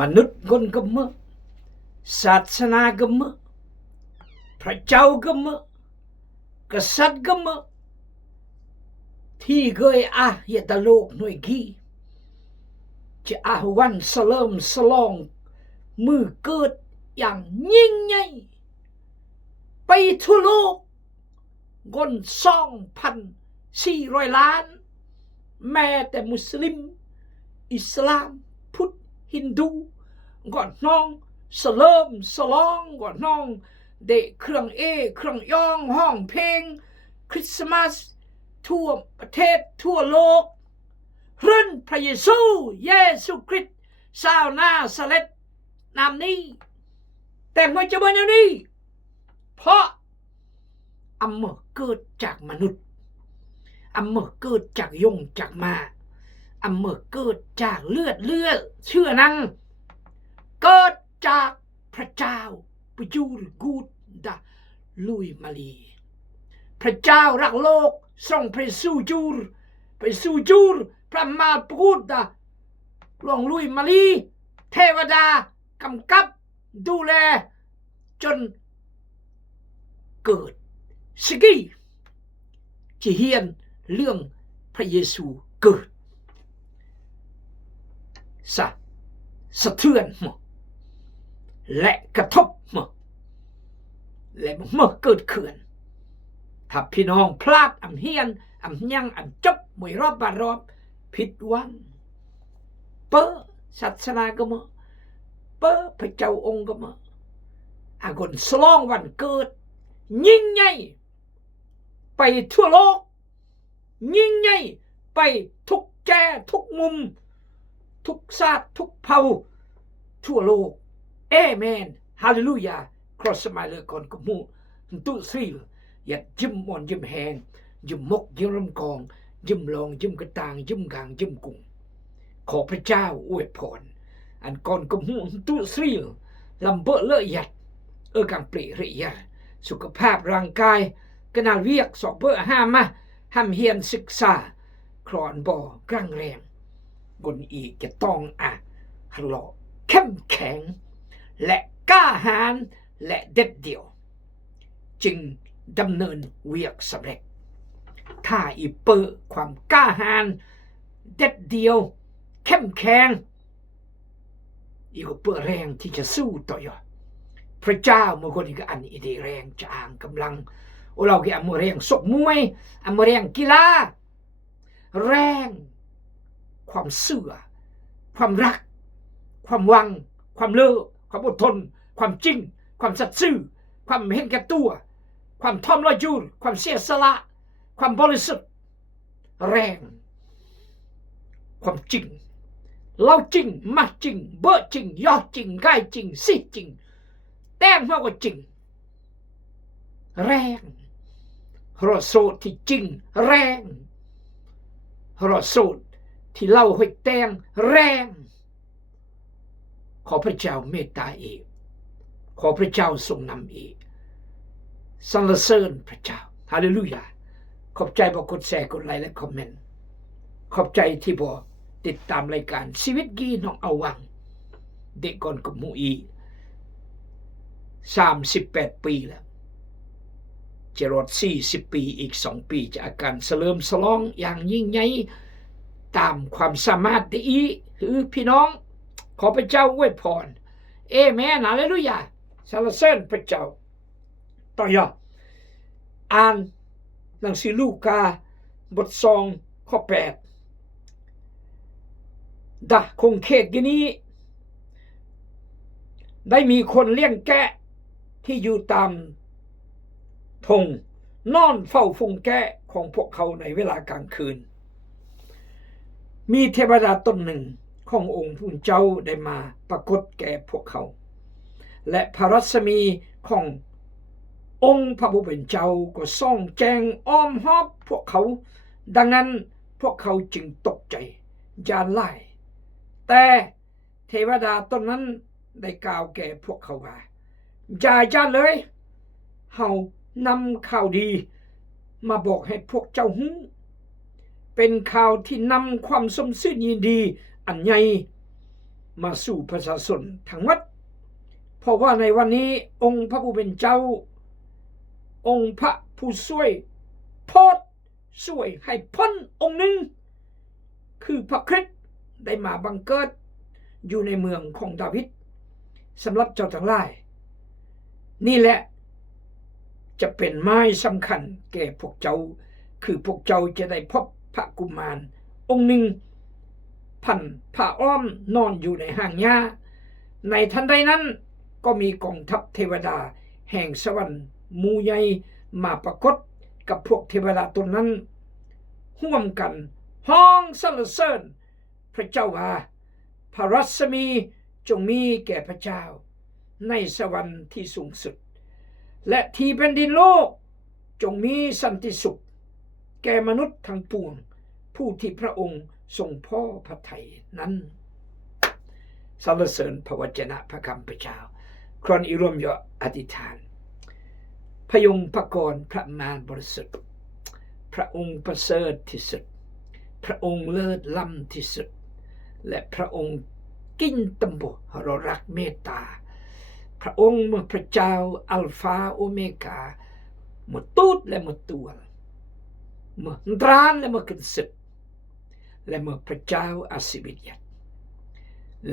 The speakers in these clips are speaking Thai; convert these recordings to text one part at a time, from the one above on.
มนุษย์คนก็เมื่อศาสนาก็เมื่อพระเจ้าก็เมื่อกษัตริย์ก็เมื่อที่เคยเหตุโลกหน่วยกี้จะวันเฉลิมฉลองมือเกิดอย่างยิ่งใหญ่ไปทั่วโลกเงิน2,400 ล้านแม้แต่มุสลิมอิสลามพุทธฮินดูก่อนน้องเฉลิมฉลองก่อนน้องเด็กเครื่องเครื่องย่องห้องเพลงคริสต์มาสทั่วประเทศทั่วโลกเรื่องพระเยซูคริสต์ชาวนาซาเรตนามนี้แต่ไม่จะเป็นอย่างนี้เพราะอำเมอเกิดจากมนุษย์อำเมอเกิดจากยงจากมาอำเมอเกิดจากเลือดเชื่อนังเกิดจากพระเจ้าประยูรกูดดาลุยมาลีพระเจ้ารักโลกส่งพระสูจูรพระมาพูดดาลงลุยมาลีเทวดากำกับดูแลจนเกิดสกีจะเฮียนเรื่องพระเยซูเกิดสะเทือนและกระทบและเมื่อเกิดขึ้นถ้าพี่น้องพลาดเฮียนยังจบมวยรอบบารอบผิดหวังเปิดศาสนาก็มาเปิดพระเจ้าองค์ก็มาคนฉลองวันเกิดยิ่งใหญ่ไปทั่วโลกยิ่งใหญ่ไปทุกแก่ทุกมุมทุกชาติทุกเผ่าทั่วโลกเอเมนฮาเลลูยาครอสมาเลก่อนก็มูตุสิลอย่ายิ้มอ่อนยิ้มแหงยิ้มมกยิ้มรำกองยิ้มลองยิ้มกระต่างยิ้มกลางยิ้มกุ้งขอพระเจ้าอวยพรอันก่อนก็มูตุสิลลำเบอเลยัดกังเปรียยสุขภาพร่างกายกนาเวียกสอบเบอร์ห้ามเฮียนศึกษาครอนบ่อกลางแรงกนอีกจะต้องหล่อเข้มแข็งและกล้าหาญและเด็ดเดี่ยวจึงดำเนินเวียกสำเร็จถ้าอีเปอร์ความกล้าหาญเด็ดเดี่ยวเข้มแข็งอีกเปอร์แรงที่จะสู้ต่อยอดพระเจ้าเมื่อคนอีกอันอีเดแรงจะอ่างกำลังเราแกมือแรงสกมวยมือแรงกีฬาแรงความเสื่อความรักความหวังความเลิศความอดทนความจริงความสัตย์ซื่อความเห็นแก่ตัวความทอมลอยยูนความเสียสละความบริสุทธิ์แรงความจริงเล่าจริงมักจริงเบอจริงยอดจริงใกล้จริงสิจริงแต้งมากกว่าจริงแรงรอโซที่จริงแรงรอโซที่เล่าให้แต้งแรงขอพระเจ้าเมตตาอีกขอพระเจ้าทรงนำอีกสรรเสริญพระเจ้าฮาเลลูยาขอบใจบอกกดแชร์กดไลค์และคอมเมนต์ขอบใจที่บอกติดตามรายการชีวิตกีน้องเอาวังเด็กก่อนกับมูอี38 ปีแล้วจะรอด40 ปีอีก2 ปีจะอาการเฉลิมฉลองอย่างยิ่งใหญ่ตามความสามารถที่คือพี่น้องขอพระเจ้าอวยพรเอเมนฮาเลลูยาสรรเสริญพระเจ้าต่อยอ่านหนังสือลูกาบท2 ข้อ 8คงเขตกันนี้ได้มีคนเลี้ยงแกะที่อยู่ตามทงนอนเฝ้าฝูงแกะของพวกเขาในเวลากลางคืนมีเทวดาตนหนึ่งขององค์ผู้เจ้าได้มาปรากฏแก่พวกเขาและพระรัศมีขององค์พระผู้เป็นเจ้าก็ส่องแจงอ้อมรอบพวกเขาดังนั้นพวกเขาจึงตกใจยานไล่แต่เทวดาตนนั้นได้กล่าวแก่พวกเขาว่าอย่าเลยเฮานำข่าวดีมาบอกให้พวกเจ้าฮู้เป็นข่าวที่นำความสมชื่นยินดีอันใหญ่ มาสู่ประชาชนทั้งหมดเพราะว่าในวันนี้องค์พระผู้เป็นเจ้าองค์พระผู้ช่วยโพธิ์ช่วยให้พ้นองค์หนึ่งคือพระคริสต์ได้มาบังเกิดอยู่ในเมืองของดาวิดสำหรับเจ้าทั้งหลายนี่แหละจะเป็นไม้สำคัญแก่พวกเจ้าคือพวกเจ้าจะได้พบพระกุมารองค์หนึ่งพันผ้าอ้อมนอนอยู่ในห้างหญ้าในทันใดนั้นก็มีกองทัพเทวดาแห่งสวรรค์หมู่ใหญ่มาปรากฏกับพวกเทวดาตนนั้นร่วมกันฮ้องสรรเสริญพระเจ้าว่าพระรัศมีจงมีแก่พระเจ้าในสวรรค์ที่สูงสุดและที่แผ่นดินโลกจงมีสันติสุขแก่มนุษย์ทั้งปวงผู้ที่พระองค์ทรงพอพระทัยนั้นสรรเสริญพระวจนะพระคำพระเจ้าครอนอิร่วมยออธิษฐานพยงพระกรพระมารบริสุทธิ์พระองค์ประเสริฐที่สุดพระองค์เลิศล้ำที่สุดและพระองค์กิ้งตำบเรารักเมตตาพระองค์เมื่อพระเจ้าอัลฟาโอเมกาเมื่อตูดและเมื่อตัวเมื่อตรานและเมื่อขึ้นศึกและเมื่อพระเจ้าอาศิวิทยัต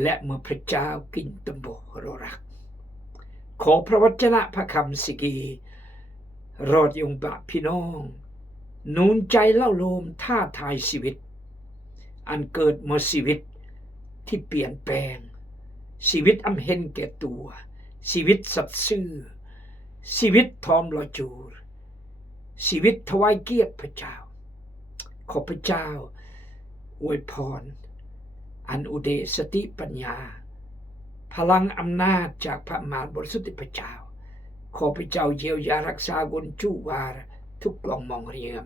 และเมื่อพระเจ้ากิ้งตำบเรารักขอพระวจนะพระคำสิกีรอดยงบะพี่น้องนูนใจเล่าโลมท่าทายชีวิตอันเกิดเมื่อชีวิตที่เปลี่ยนแปลงชีวิตอำเห็นแก่ตัวชีวิตสัตย์ซื่อชีวิตทอมลอยจูรชีวิตถวายเกียรติพระเจ้าขอพระเจ้าอวยพรอันอุเดสติปัญญาพลังอำนาจจากพระมารบริสุทธิ์พระเจ้าขอพระเจ้าเยียวยารักษากลจูวาทุกกล่องมองเรียม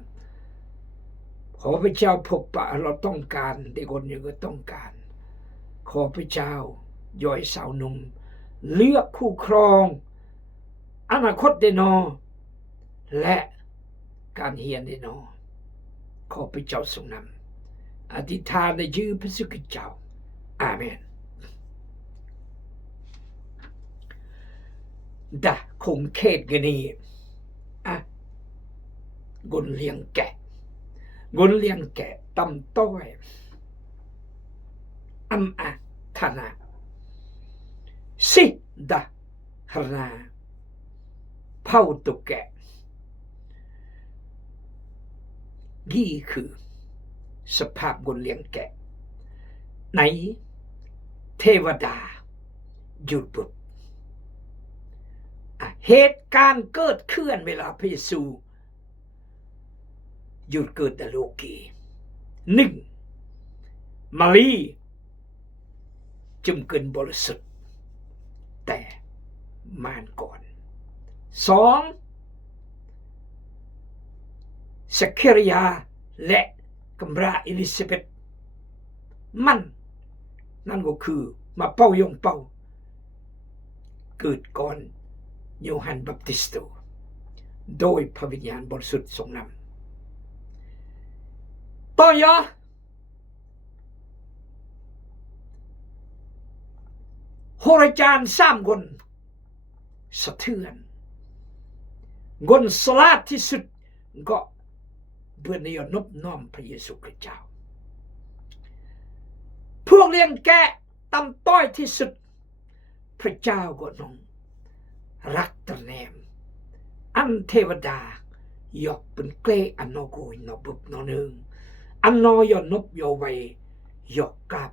ขอพระเจ้าพบปะเราต้องการเด็กคนยังก็ต้องการขอพระเจ้าย่อยสาวหนุ่มเลือกคู่ครองอนาคตได้นอและการเฮียนได้นอขอพระเจ้าทรงนำอธิษฐานในชื่อพระสุคริสต์เจ้าอาเมนดะคงเขตกันนี้กนเลี้ยงแกะกนเลี้ยงแกะตำต้อยธนาสิดะฮราเผาตุกแกะนี่คือสภาพกนเลี้ยงแกะในเทวดาหยุดบุตรเหตุการณ์เกิดขึ้นเวลาพระเยซูหยุดเกิดในโลกีหนึ่งมารีจึงเกินบริสุทธิ์แต่มารก่อนสองสักเครียาและกัมราอิลิซาเบธมันนั่นก็คือมาเป้ายงเป้าเกิดก่อนโยฮันบัพติสโตโดยพระวิญญาณบริสุทธิ์ทรงนำต่อยะโหราจารย์3 คนสะเทือนคนสลาดที่สุดก็เพื่อนยนบน้อมพระเยซูคริสต์เจ้าพวกเลี้ยงแกะตำต้อยที่สุดพระเจ้าก็น้องรักตะแนมอันเทวดายกเป็นเกลอันนอโกยนอบุบนอหนึ่งอันนอยนบโยไวยกกับ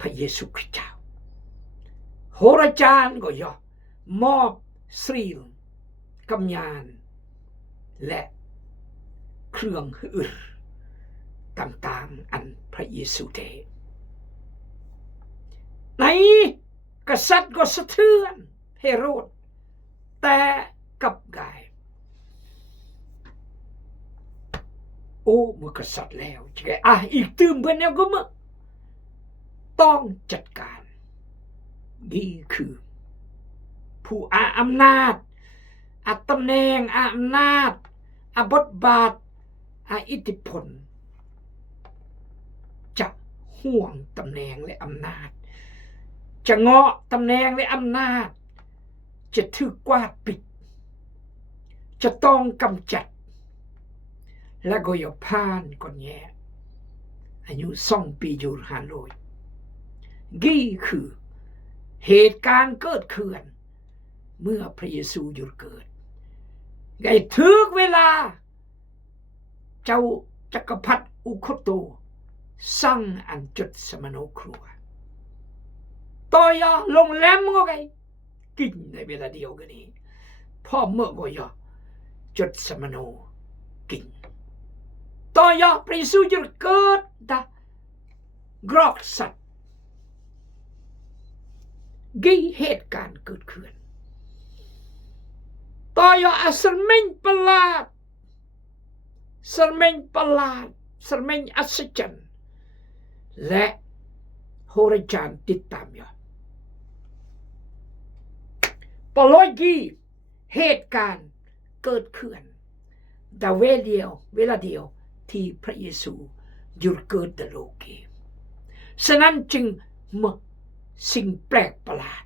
พระเยซูคริสต์เจ้าโหราจารย์ก็ยกมอบสรีลกำยานและเครื่องอื่นต่างๆอันพระเยซูเทในกษัตริย์ก็สะเทือนเฮโรดแต่กับกายโอ้เมื่อกษัตริย์แล้วจะไงอีกตื่มเพื่อนแล้วก็มึงต้องจัดการนี่คือผู้อำนาจตำแหน่งอำนาจบทบาทอิทธิพลจะ ห่วงตำแหน่งและอำนาจจะเงาะตำแหน่งและอำนาจจะถูกกวาดปิดจะต้องกำจัดและก็อย่าผ่านก่อนแย่อายุ2 ปีอยู่500กี่คือเหตุการณ์เกิดขึ้นเมื่อพระเยซูหยุดเกิดไงถึงเวลาเจ้าจักรพรรดิอุคโตสร้างอันจุดสมโนครัวต่อยาลงแหลมก็ไงกินในเวลาเดียวกันนี้พ่อเมื่อก็ยาจุดสมโนกินต่อยาพระเยซูหยุดเกิดดากรอกสัตว์กี่เหตุการณ์เกิดขึ้นต่อยาอัศมิงประหลาดสมิงประหลาดสมิงอัศจรรย์และโหราจารย์ติดตามอยู่ปลอยกี่เหตุการณ์เกิดขึ้นแต่เวลาเดียวที่พระเยซูหยุดเกิดในโลกนี้ฉะนั้นจึงมีสิ่งแปลกประหลาด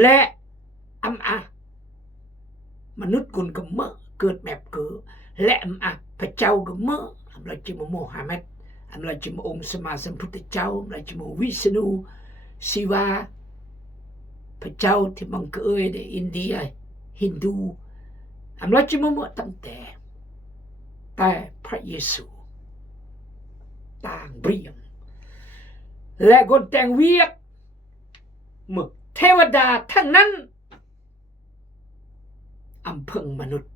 และมนุษย์คนก็เมื่อเกิดแบบเกิดและพระเจ้าก็เมื่อเราจะมาโมฮัมหมัดเราจะมาองค์สมมาสัมพุทธเจ้าเราจะมาวิษณุศิวาพระเจ้าที่บังเกิดในอินเดียฮินดูเราจะมาเมื่อตั้งแต่พระเยซูต่างเรียงและคนแต่งเวียกมึกเทวดาทั้งนั้นอำเพิงมนุษย์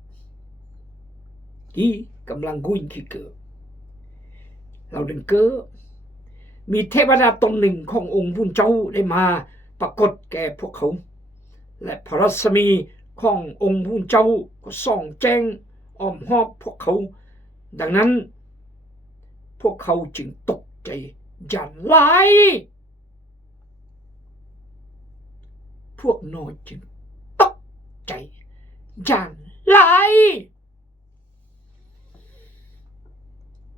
ที่กำลังกุยขี้เกิดเราดึงเกิดมีเทวดาตนหนึ่งขององค์พุทธเจ้าได้มาปรากฏแก่พวกเขาและพระรัศมีขององค์พุทธเจ้าก็ส่องแจ้งอ้อมหอบพวกเขาดังนั้นพวกเขาจึงตกใจอย่าไหลพวกน้อยจึงตกใจอย่าไหล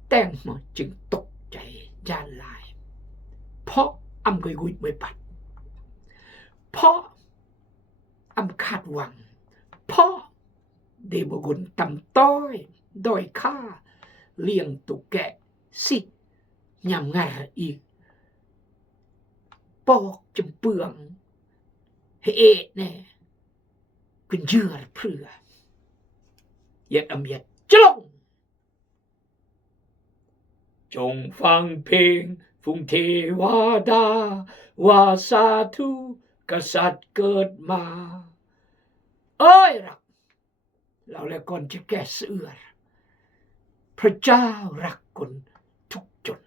แต่งมาจึงตกใจอย่าไหลเพราะเคยกุยไม่ปัดเพราะคาดหวังเพราะเดบกุลต่ำต้อยด้อยค่าเลี้ยงตุกแกะสิยำงาอีกปอกจมเปืองเฮแน่เป็นเยื่อเพื่อเย็ดเย็ดจงฟังเพลงฟุ้งเทวดาว่าสาธุกษัตริย์เกิดมาเอ้ยรักเราและก่อนจะแก้เสือพระเจ้ารักคนทุกจน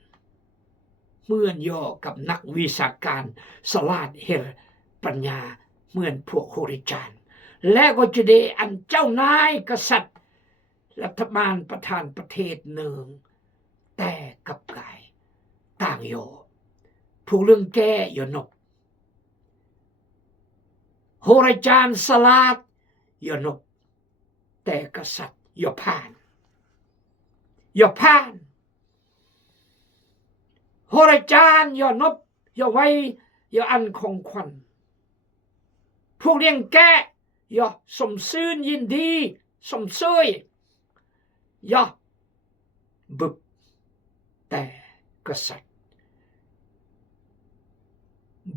เหมือนย่อกับนักวิชาการสลาดเฮรปัญญาเหมือนพวกโหริจารและก็จะได้อันเจ้านายกษัตริย์รัฐบาลประธานประเทศหนึ่งแต่กับกายต่างโยผู้เรื่องแก้ยนกโหราจารย์สลาดยนกแต่กษัตริย์ยผ่านโหราจารย์ยนบยไว้ยอันของขวัญผู้เลี้ยงแกะยสมซื่นยินดีสมซวยยบึบแต่กษัตริย์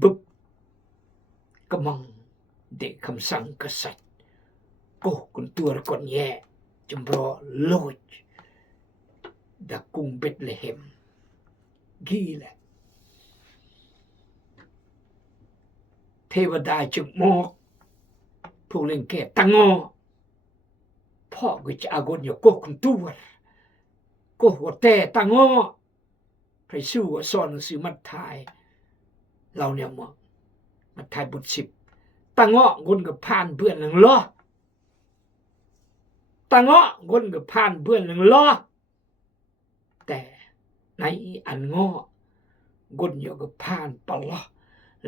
บึบกำมังเด็กคำสั่งกษัตริย์โก้คนตัวก่อนแย่จำรอโลดดักกุงเบธเลเฮมกี่แหละเทวดาจึงมอกผู้เล่นแก่ตังอพ่อก็จะอากนอยู่โก้คนตัวโก้หัวแต่ตังอพระสู้สอนหนังสือมัทธิวเราเนี่ยมัทธิวบท10ตังอกนกับผ่านเพื่อนหนึ่งล้อตังอกนกับผ่านเพื่อนหนึ่งล้อแต่ในอันง้อกนอยู่กับผ่านปลา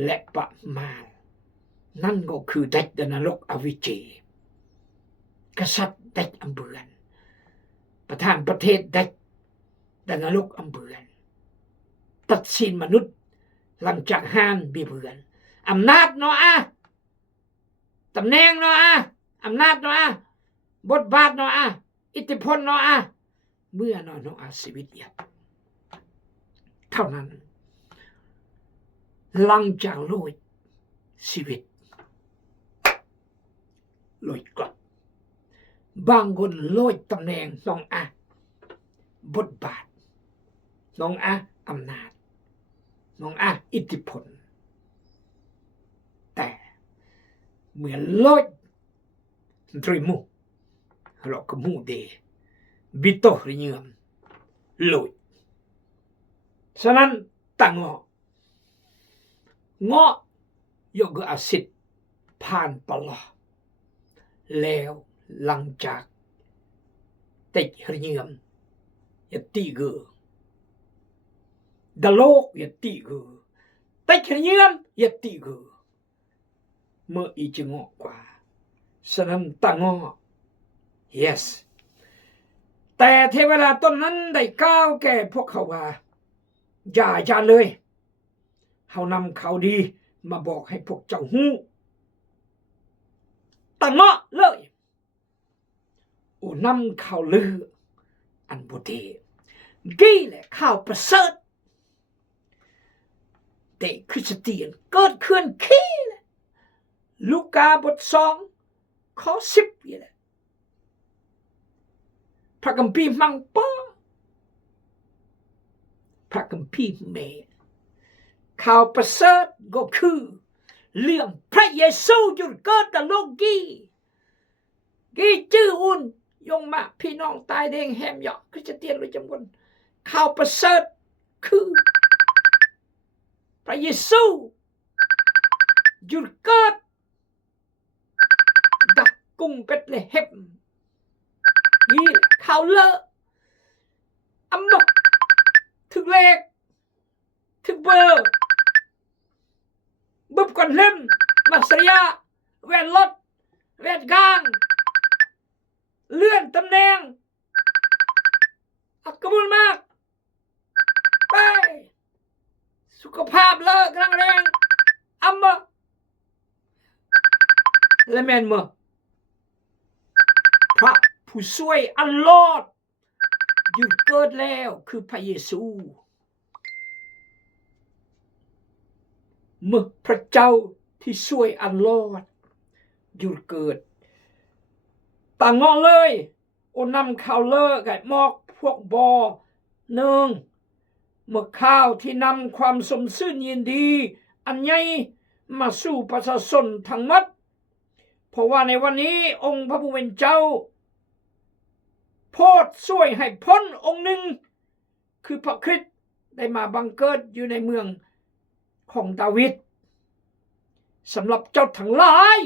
และประมาณนั่นก็คือเด็กนรกอวิจีกษัตริย์เด็กอำเบือนประธานประเทศเด็กนรกอำเบือน ตัดสินมนุษย์หลังจากฮานบีเบือนอำนาจเนาะตำแหน่งเนาะอำนาจเนาะบทบาทเนาะอิทธิพลเนาะเมื่อเนาะชีวิตยับเท่านั้นหลังจากโลยชีวิตโลยกลับบางคนโลยตำแหน่งน้องบทบาทน้องอำนาจน้องอิทธิพลแต่เหมือนโลยตรีมูเราก็มูเดบิโตริเนียมโลยฉะนั้นตั้งงอยกอาศิษย์ผ่านปลอแล้วหลังจากติริเนียมยติเกอดโลกยติเกอติริเนียมยติเกอเมื่ออีจงกว่าฉะนั้นตั้งyes แต่เทวดาตนนั้นได้กล่าวแก่พวกเขาว่าอย่าเลยเฮานำข่าวดีมาบอกให้พวกเจ้าฮู้ตั้งเลยโอ้นำข่าวลืออันบ่ดีกี้แหละข่าวประเสริฐแต่คริสเตียนเกิดขึ้นขี้แหละลูกาบท2ข้อ10นี่แหละพระคัมภีร์มังป้อพระคัมภีร์เมข่าวประเสริฐก็คือเรื่องพระเยซูหยุดเกิดแต่โลกกี้จื้ออุ่นยงมาพี่น้องตายแดงแฮมหยอกคริสเตียนเลยจำวนข่าวประเสริฐคือพระเยซูหยุดเกิดดักกุ้งเป็ดเลยเห็บนี่ข่าวเลอะอำนกถึงเลขถึงเบอร์บุบก่อนเล่มมาสริยาแวนรถแวนกลางเลื่อนตำแหน่งอักบุลมากไปสุขภาพเลิกแรงแรงอัมบะและแมนเมื่อพระผู้ช่วยอัลลอฮ์หยุดเกิดแล้วคือพระเยซูเมื่อพระเจ้าที่ช่วยอัลลอฮ์หยุดเกิดต่างเลยโอนำข่าวเลิกไก่มอกพวกบอหนึ่งเมื่อข่าวที่นำความสมซื่นยินดีอันใหญ่มาสู่ประชาชนทั้งหมดเพราะว่าในวันนี้องค์พระผู้เป็นเจ้าโพดช่วยให้พ้นองค์หนึ่งคือพระคริสต์ได้มาบังเกิดอยู่ในเมืองของดาวิดสำหรับเจ้าทั้งหลาย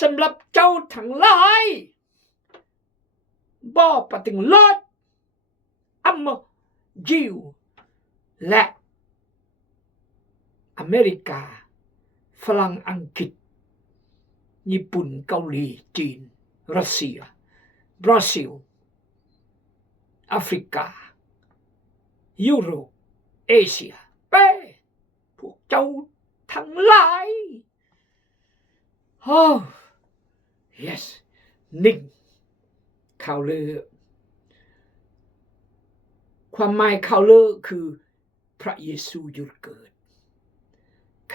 สำหรับเจ้าทั้งหลายบ่ปฏิงลอดอัมยิวและอเมริกาฝรั่งอังกฤษญี่ปุ่นเกาหลีจีนรัสเซียบราซิลแอฟริกายุโรปเอเชียไปพวกเจ้าทั้งหลายyes นิ่งข่าวลือความหมายข่าวลือคือพระเยซูหยุดเกิด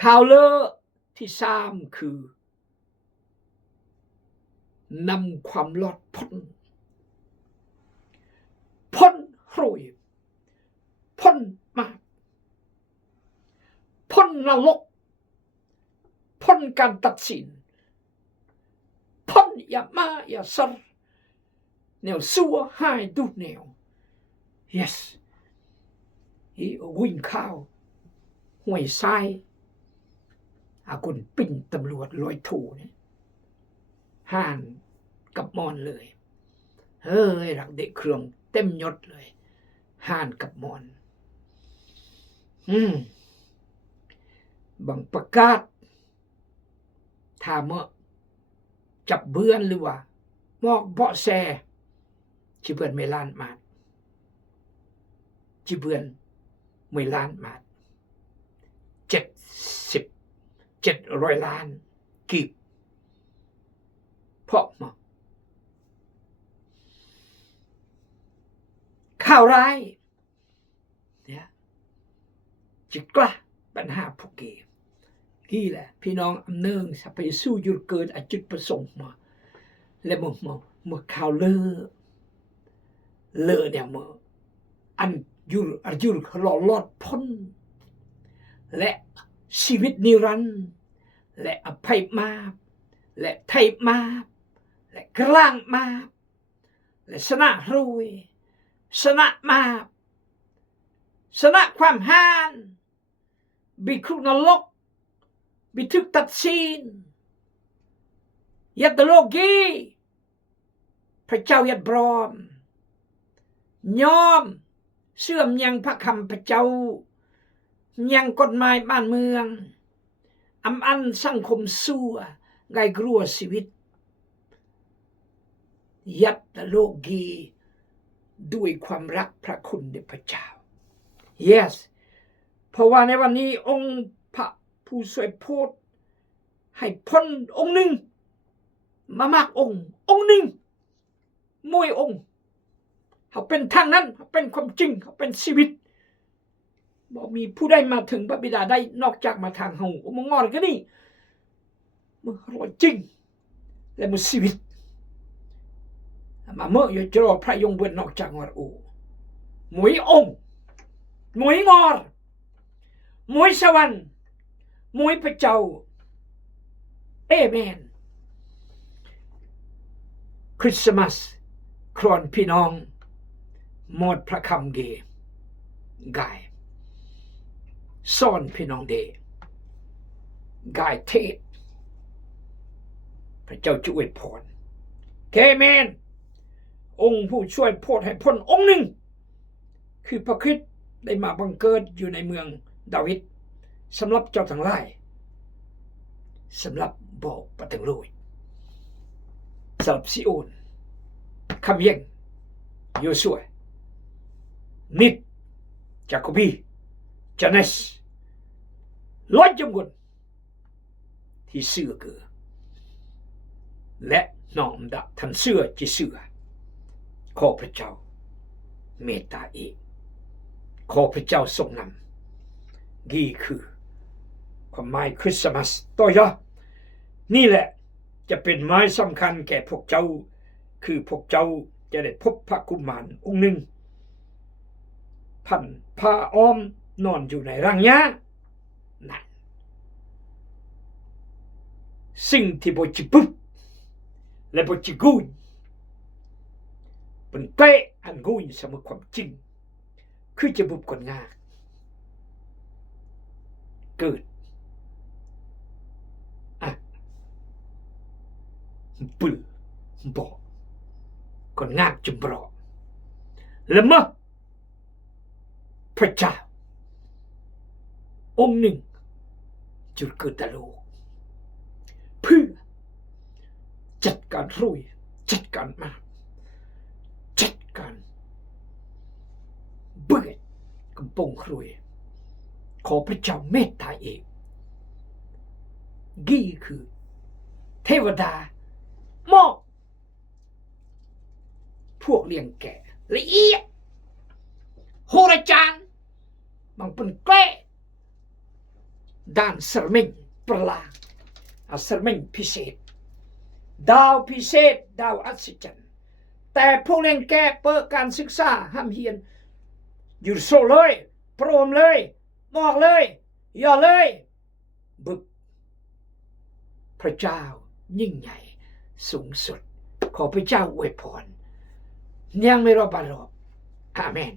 ข่าวลือที่3คือนำความรอดพ้นโรยพ้นมาพ้นนรกพ้นการตัดสินพ้นอย่ามาอย่าสรแนวซัวหายดูแนว yes อีวิ่งข้าวห่วยทรายอากุนปิ้งตำรวจลอยถูเนี่ยห่านกับมอนเลยเฮ้ยหลักเด็กเครื่องเต็มยศเลยห่านกับมอนบังประกาศถ้าเมื่อจับเบื้อนหรือว่ามอกเบาะแสชิเปิดเมลานมา จีเบือน10,000 ล้านบาท700 ล้านกีบเพราะมาข่าวร้ายเนี่ยจิกล้าปัญหาพวกเกมนี่แหละพี่น้องอำเนิงสัพยสู้ยุดเกินอจุดประสงค์มาและเมื่อข่าวเลอเนี่ยเมื่ออันยุดหล่อลอดพ้นและชีวิตนิรันดร์และอภัยมาและไทยมาและกลางมาและชนะรวยชนะมาชนะความหานบิครุนรกบิทึกตัดสินยัดโลกีพระเจ้ายัดบรอมยอมเสื่อมยังพระคำพระเจ้ายังกฎหมายบ้านเมืองอำอันสังคมสั่วไงกลัวชีวิตยัดโลกีด้วยความรักพระคุณในพระเจ้า yes เพราะว่าในวันนี้องค์พระผู้ช่วยโพธิ์ให้พ้นองค์หนึ่งมามากองค์หนึ่งมวยองค์เขาเป็นทางนั้นเขาเป็นความจริงเขาเป็นชีวิตบอกมีผู้ได้มาถึงพระบิดาได้นอกจากมาทางเฮาโอ้มงอนก็นี่มึงรอจริงและมึงชีวิตมาเมื่ออยู่จะรอพระยงเบิดนอกจากงออูมวยองค์มวยงอมวยสวรรค์มวยพระเจ้าเอเมนคริสต์มาสครอนพี่น้องหมดพระคำเกกายซ่อนพี่น้องเดกายเทศพระเจ้าจะอวยพรเอเมนองค์ผู้ช่วยโพธิ์ให้พ้นองค์หนึ่งคือพระคริสต์ได้มาบังเกิดอยู่ในเมืองดาวิดสำหรับเจ้าทั้งหลายสำหรับบอกปะถึงโลยสำหรับซิโอนคำเย่งโยชัวนิดจาโคบีจาเนสร้อยจำนวนที่เสื่อเกือและน้อมดับทันเสื่อที่เสื่อขอพระเจ้าเมตตาเองขอพระเจ้าทรงนำนี่คือความหมายคริสต์มาสต่อยะนี่แหละจะเป็นไม้สำคัญแก่พวกเจ้าคือพวกเจ้าจะได้พบพระกุมารองค์หนึ่งพันผ้าอ้อมนอนอยู่ในรังหญ้านั่นสิ่งที่บ่จิปุ๊บและบ่จิกุยเป็นเตะอันกุยเสมอความจริงคือจะบุบคนงาเกิดปืนบอกคนงาจุ่มบรอและเมื่อพระเจ้าองค์หนึ่งจุดเกิดตะโลกเพื่อจัดการรวยจัดการมาจัดการเบื่อกำปงรวยขอพระเจ้าเมตตาเองนี่คือเทวดามอบพวกเลี้ยงแก่ละเอียดโหราจารย์บางเป็นแกล้ด้านเสมิงประหลาดเสมิงพิเศษดาวพิเศษดาวอัศจรรย์แต่พวกเลี้ยงแก่เปิดการศึกษาห้ามเฮียนอยู่โซเลยโปรมเลยมอกเลยย่อเลยบึกพระเจ้ายิ่งใหญ่สูงสุดขอพระเจ้าอวยพรยังไม่รอบารอบอาเมน